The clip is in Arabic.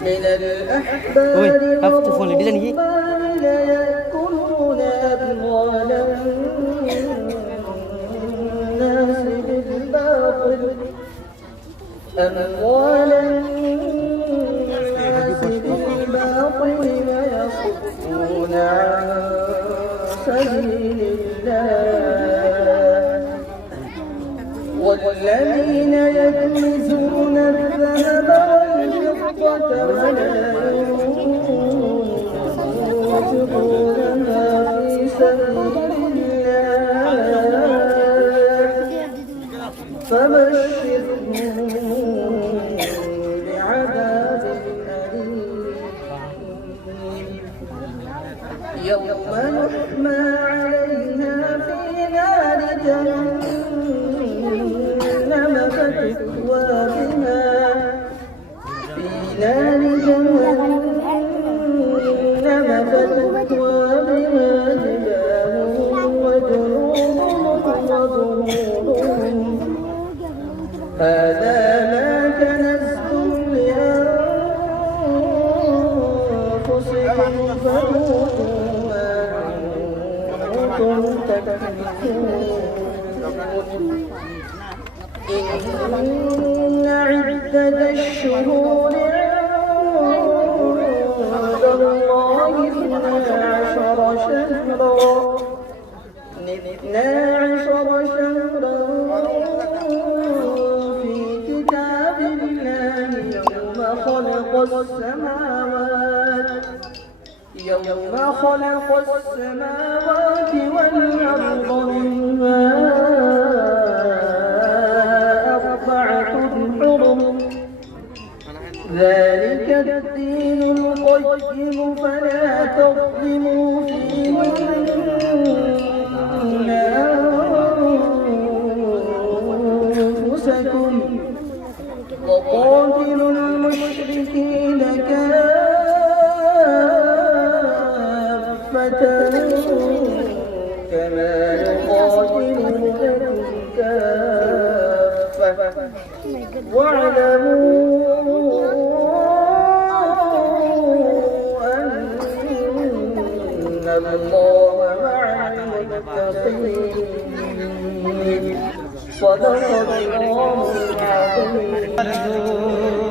من الأحبار والرهبان ليأكلون أموال الناس بالباطل ويصدون عن سبيل الله والذين يكنزون الذهب والفضة ولا ينفقونها في سبيل الله فبشرهم بعذاب أليم يوم يحمى عليها في نار جهنم فتكوى بها جباههم وجنوبهم وظهورهم هذا ما كنزتم لأنفسكم فذوقوا ما كنتم تكنزون إن عدة الشهور عند الله 12 شهرا في كتاب الله يوم خلق السماوات والأرض منها أربعة حرم ذلك الدين القيم فلا تظلموا فيهن أنفسكم وقاتلوا المشركين كافة كما يقاتلونكم كافة واعلموا أن الله مع المتقين صدق الله العظيم.